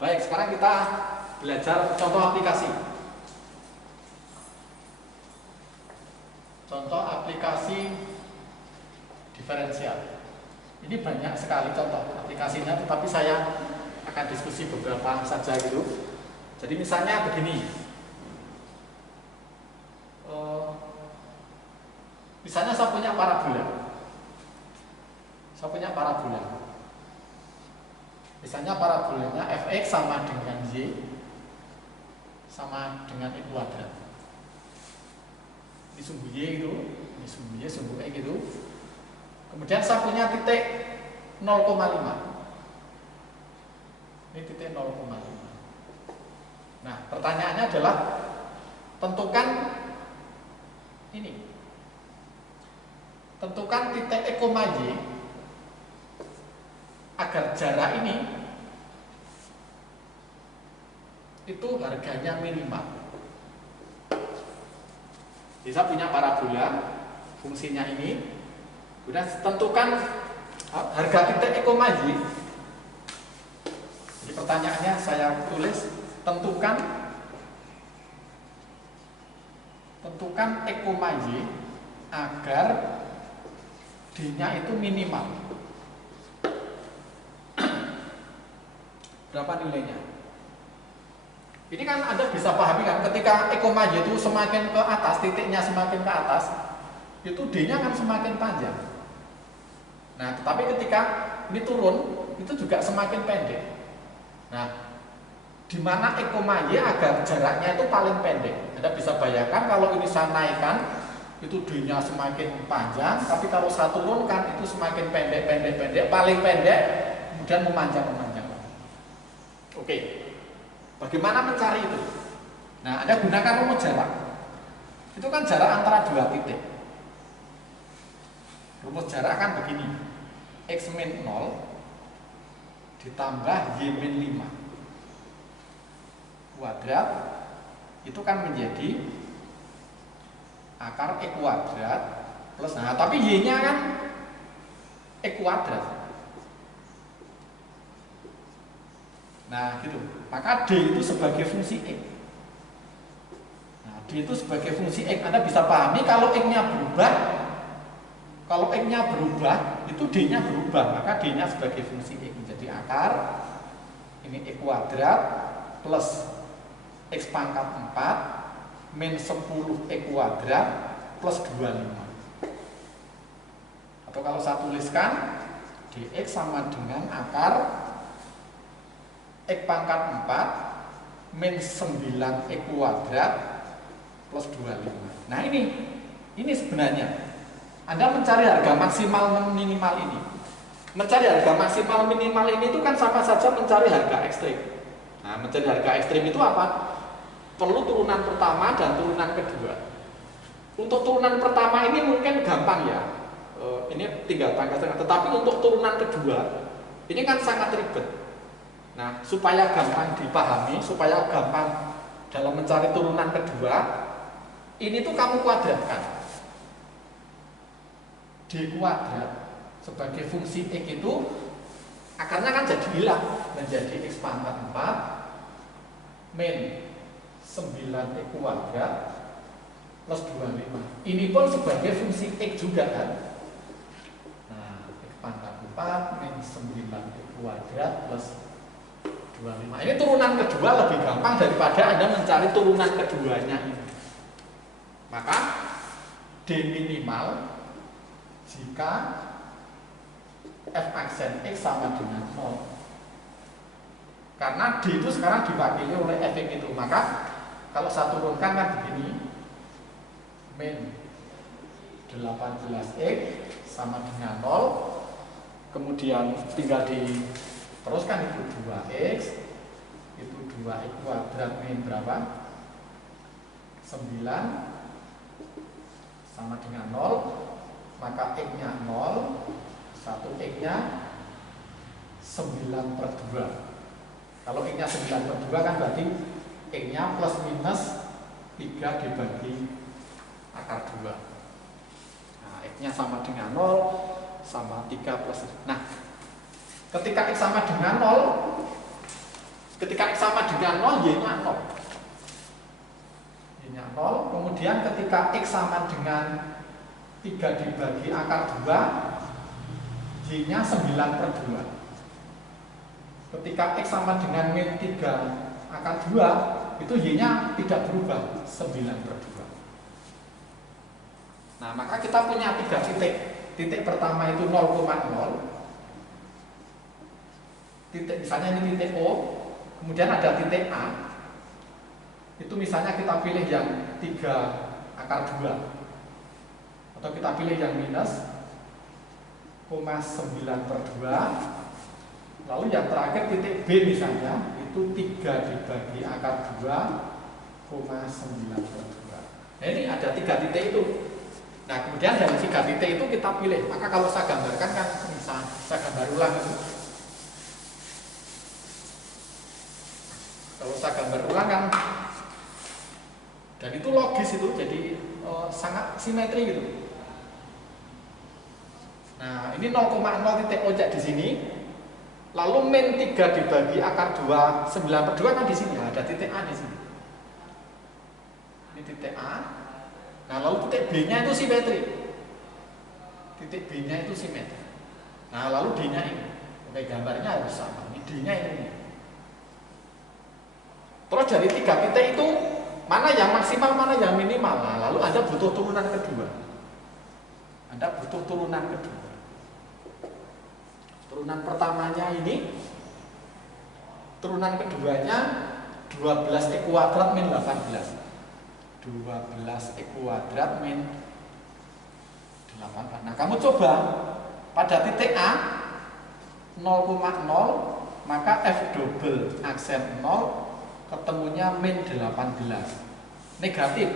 Baik, sekarang kita belajar contoh aplikasi. Contoh aplikasi diferensial. Ini banyak sekali contoh aplikasinya, tetapi saya akan diskusi beberapa saja gitu. Jadi misalnya begini. Misalnya saya punya parabola. Misalnya parabolanya fx sama dengan y sama dengan y kuadrat. Ini sumbu y gitu, ini sumbu y, sumbu x gitu. Kemudian saya punya titik 0,5. Ini titik 0,5. Nah, pertanyaannya adalah tentukan ini. Tentukan titik x, y agar jarak ini itu harganya minimal. Jadi saya punya parabola, fungsinya ini. Kemudian tentukan harga titik x, y. Jadi pertanyaannya saya tulis, tentukan x, y agar d-nya itu minimal. Berapa nilainya? Ini kan Anda bisa pahami kan, ketika x, y itu semakin ke atas, titiknya semakin ke atas, itu d-nya kan semakin panjang. Nah, tetapi ketika ini turun, itu juga semakin pendek. Nah, di mana x, y agar jaraknya itu paling pendek? Anda bisa bayangkan kalau ini saya naikkan, itu d-nya semakin panjang, tapi kalau saya turunkan itu semakin pendek, paling pendek, kemudian memanjang. Oke, bagaimana mencari itu? Nah, Anda gunakan rumus jarak. Itu kan jarak antara dua titik. Rumus jarak kan begini: x min 0 ditambah y min 5 kuadrat itu kan menjadi akar x kuadrat plus, nah tapi y-nya kan x kuadrat. Nah gitu, maka d itu sebagai fungsi x. Nah, d itu sebagai fungsi x. Anda bisa pahami kalau x-nya berubah, itu d-nya berubah, maka d-nya sebagai fungsi x. Jadi akar ini x kuadrat plus x pangkat 4 min 10 x kuadrat plus 25. Atau kalau saya tuliskan, dx sama dengan akar x pangkat 4 min 9 x kuadrat plus 25. Nah ini sebenarnya Anda mencari harga maksimal minimal ini. Mencari harga maksimal minimal ini itu kan sama saja mencari harga ekstrim. Nah, mencari harga ekstrim itu apa? Perlu turunan pertama dan turunan kedua. Untuk turunan pertama ini mungkin gampang ya. Ini tinggal pangkat setengah. Tetapi untuk turunan kedua ini kan sangat ribet. Nah, supaya gampang dipahami, supaya gampang dalam mencari turunan kedua, ini tuh kamu kuadratkan. D kuadrat sebagai fungsi x itu akarnya kan jadi hilang, menjadi x pangkat 4 min 9 x kuadrat plus 25. Ini pun sebagai fungsi x juga kan. Nah, x pangkat 4 min 9 x kuadrat plus 25. Ini turunan kedua lebih gampang daripada Anda mencari turunan keduanya ini. Maka D minimal jika f aksen x sama dengan 0. Karena D itu sekarang diwakili oleh fx itu. Maka kalau saya turunkan kan begini, min 18x sama dengan 0. Kemudian tinggal diteruskan itu 2x, itu 2x kuadrat min berapa? 9 sama dengan 0. Maka x-nya 0, 1x-nya 9/2. Kalau x-nya 9/2 kan berarti x-nya plus minus 3 dibagi akar 2. Nah, x-nya sama dengan 0, sama 3 plus. Nah, ketika x sama dengan 0, Ketika X sama dengan 0, Y-nya 0. Y-nya 0. Kemudian ketika X sama dengan 3 dibagi akar 2, Y-nya 9/2. Ketika X sama dengan min 3 akar 2, itu Y-nya tidak berubah, 9/2. Nah, maka kita punya 3 titik. Titik pertama itu 0,0. Titik, misalnya ini titik O, kemudian ada titik A. Itu misalnya kita pilih yang 3 akar 2. Atau kita pilih yang minus 0,9/2. Lalu yang terakhir titik B misalnya, itu 3 dibagi akar 2,9/2. Nah, ini ada 3 titik itu. Nah, kemudian dari 3 titik itu kita pilih. Maka kalau saya gambarkan kan, bisa saya gambar ulang itu. Kalau saya gambar ulang kan, dan itu logis itu, jadi sangat simetri gitu. Nah, ini 0,0 titik O di sini. Lalu min 3 dibagi akar 2, 9/2 kan di sini, ada titik A di sini. Ini titik A. Nah, lalu titik B-nya itu simetri. Titik B-nya itu simetri. Nah, lalu D-nya ini. Oke, gambarnya harus sama. Ini D-nya ini. Terus dari 3 titik itu, mana yang maksimal, mana yang minimal. Nah, lalu Anda butuh turunan kedua. Anda butuh turunan kedua. Turunan pertamanya ini, turunan keduanya 12x kuadrat min 18. 12x² min 18. Nah, kamu coba pada titik A 0,0, maka F double aksen 0 ketemunya min 18. Negatif.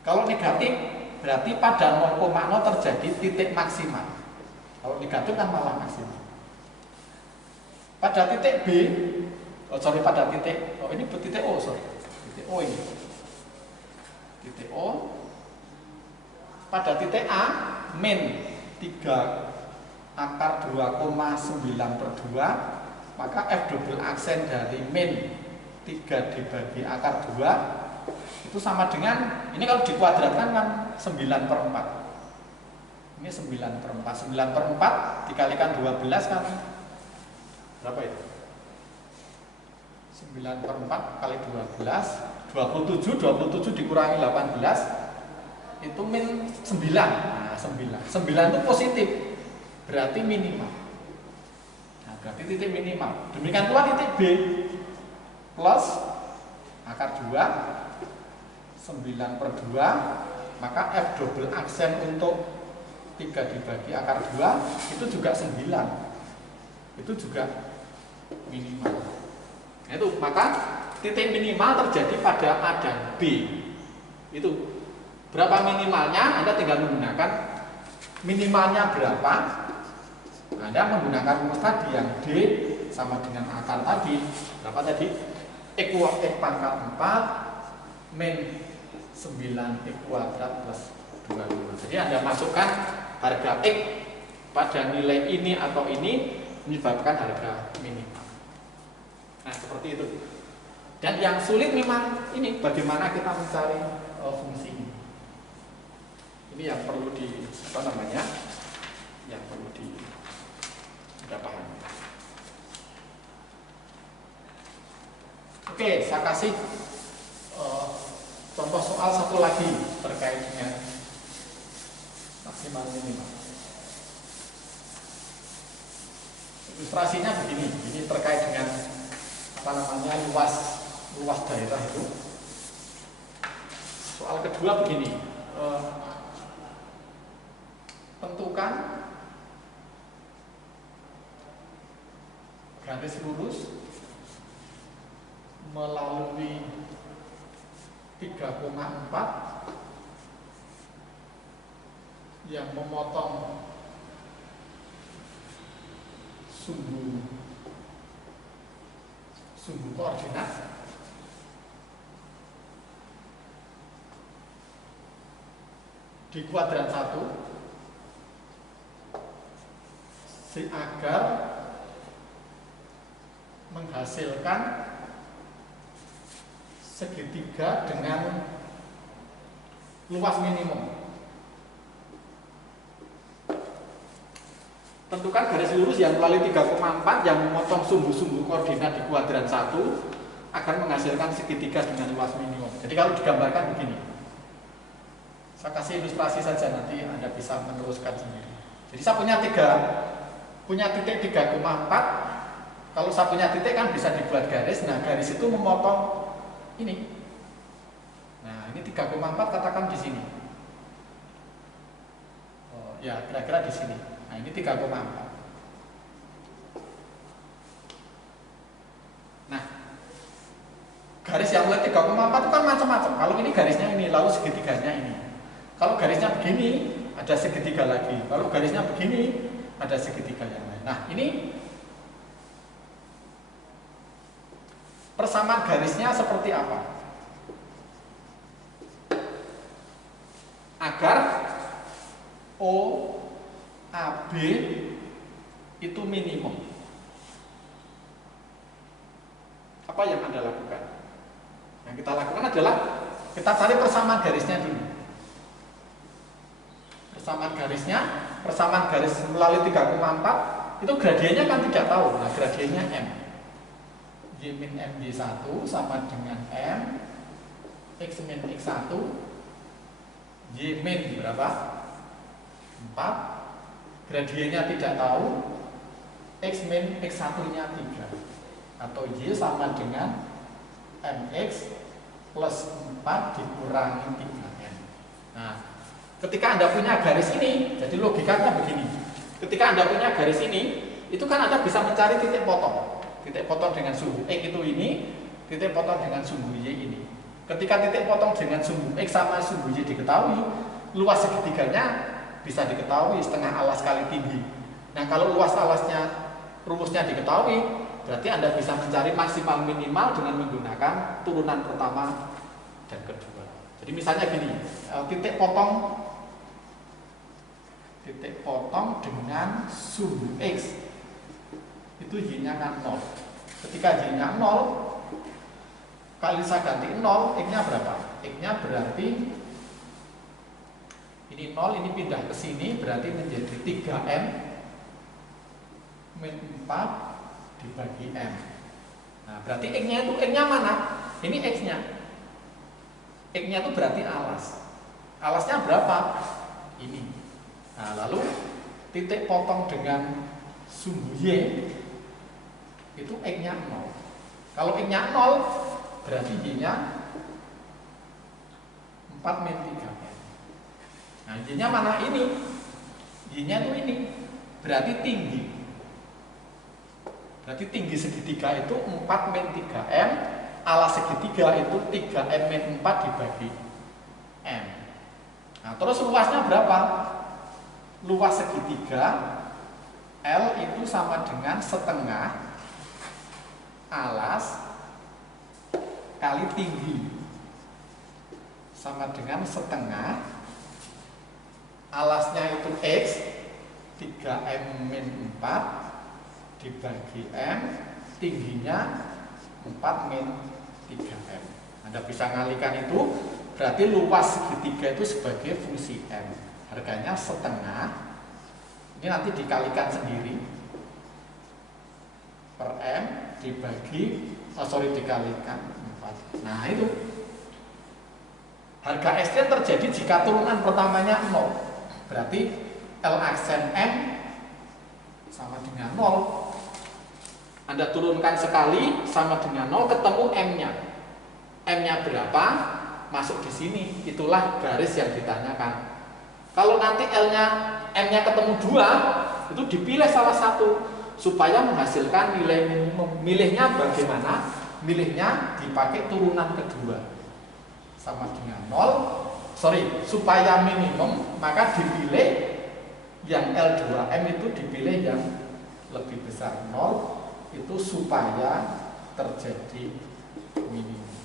Kalau negatif berarti pada 0,0 terjadi titik maksimal. Kalau negatif kan malah maksimal. Pada titik B, pada titik, ini titik O, titik O ini. Titik O. Pada titik A, min 3 akar 2,9/2, maka F double aksen dari min 3 dibagi akar 2 itu sama dengan, ini kalau dikuadratkan kan 9/4. Ini 9/4. 9/4 dikalikan 12 kan berapa itu? 9/4 kali 12, 27 dikurangi 18 itu min 9. Nah, 9 itu positif, berarti minimal. Nah, berarti titik minimal. Demikian pula titik B, plus akar 2 9/2, maka F double aksen untuk 3 dibagi akar 2 itu juga 9. Itu juga minimal. Nah, itu maka titik minimal terjadi pada A dan B. Itu berapa minimalnya, Anda tinggal menggunakan minimalnya berapa. Anda menggunakan rumus tadi yang D sama dengan akar tadi. Berapa tadi? X pangkat 4 min 9x kuadrat plus 25. Jadi Anda masukkan harga X pada nilai ini atau ini menyebabkan harga minimal. Nah, seperti itu. Dan yang sulit memang ini, bagaimana kita mencari fungsi ini. Ini yang perlu yang perlu kita pahami. Oke, saya kasih contoh soal satu lagi terkait dengan maksimal minimal. Ilustrasinya begini, ini terkait dengan luas daerah itu. Soal kedua begini, tentukan garis lurus melalui 3,4 yang memotong sumbu koordinat di kuadran 1 agar menghasilkan segitiga dengan luas minimum. Tentukan garis lurus yang melalui 3,4 yang memotong sumbu-sumbu koordinat di kuadran 1 akan menghasilkan segitiga dengan luas minimum. Jadi kalau digambarkan begini, saya kasih ilustrasi saja, nanti Anda bisa meneruskan sendiri. Jadi saya punya titik 3,4. Kalau saya punya titik kan bisa dibuat garis. Nah, garis itu memotong ini. Nah, ini 3,4 katakan di sini. Oh, ya, kira-kira di sini. Nah, ini 3,4. Nah, garis yang mulai 3,4 itu kan macam-macam. Kalau ini garisnya ini, lalu segitiganya ini. Kalau garisnya begini, ada segitiga lagi. Kalau garisnya begini, ada segitiga yang lain. Nah, ini persamaan garisnya seperti apa? Agar OAB itu minimum. Apa yang Anda lakukan? Yang kita lakukan adalah kita cari persamaan garisnya dulu. Persamaan garis melalui 3,4 itu gradiennya kan tidak tahu. Nah, gradiennya M. Y min M Y1 sama dengan M X min X1 Y min berapa? 4. Gradiennya tidak tahu. X min X1 nya 3. Atau Y sama dengan MX plus 4 dikurangi 3M. Nah, ketika Anda punya garis ini, jadi logikanya begini. Ketika Anda punya garis ini, itu kan Anda bisa mencari titik potong. Titik potong dengan sumbu X itu ini, titik potong dengan sumbu Y ini. Ketika titik potong dengan sumbu X sama sumbu Y diketahui, luas segitiganya bisa diketahui setengah alas kali tinggi. Nah, kalau luas alasnya, rumusnya diketahui, berarti Anda bisa mencari maksimal minimal dengan menggunakan turunan pertama dan kedua. Jadi misalnya gini, titik potong dengan sumbu X itu Y-nya kan 0. Ketika Y-nya 0, kali saya ganti 0, X-nya berapa? X-nya berarti ini 0, ini pindah ke sini, berarti menjadi 3M min 4 dibagi M. Nah, berarti X-nya itu, X-nya mana? Ini X-nya. X-nya itu berarti alas. Alasnya berapa? Ini. Nah, lalu titik potong dengan sumbu Y itu X-nya 0. Kalau X-nya 0, berarti Y-nya 4 min 3M. Nah, Y-nya mana? Ini. Y-nya itu ini. Berarti tinggi. Berarti tinggi segitiga itu 4 min 3M. Alas segitiga itu 3M min 4 dibagi M. Nah, terus luasnya berapa? Luas segitiga L itu sama dengan setengah alas kali tinggi, sama dengan setengah alasnya itu X 3M min 4 dibagi M, tingginya 4 min 3M. Anda bisa ngalikan itu, berarti luas segitiga itu sebagai fungsi M. Harganya setengah, ini nanti dikalikan sendiri, per M dibagi, dikalikan 4. Nah, itu harga ST terjadi jika turunan pertamanya 0. Berarti L aksen M sama dengan 0. Anda turunkan sekali sama dengan 0, ketemu M-nya. M-nya berapa? Masuk di sini. Itulah garis yang ditanyakan. Kalau nanti M-nya ketemu 2, itu dipilih salah satu supaya menghasilkan nilai minimum. Milihnya bagaimana? Milihnya dipakai turunan kedua. Sama dengan 0. Supaya minimum, maka dipilih yang L2M itu dipilih yang lebih besar 0. Itu supaya terjadi minimum.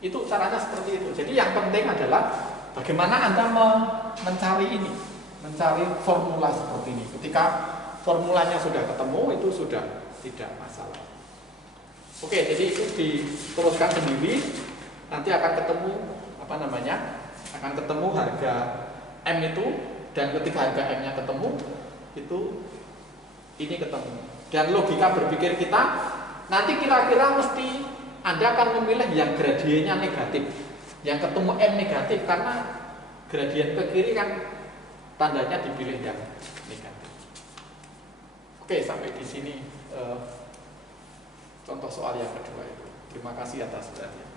Itu caranya seperti itu. Jadi yang penting adalah bagaimana Anda mencari ini, mencari formula seperti ini. Ketika formulanya sudah ketemu, itu sudah tidak masalah. Oke, jadi itu diteruskan sendiri, nanti akan ketemu apa namanya? Akan ketemu harga M itu, dan ketika harga M-nya ketemu, itu ini ketemu. Dan logika berpikir kita nanti kira-kira mesti Anda akan memilih yang gradiennya negatif, yang ketemu M negatif, karena gradien ke kiri kan tandanya dipilih yang negatif. Oke, sampai di sini contoh soal yang kedua itu. Terima kasih atas perhatian.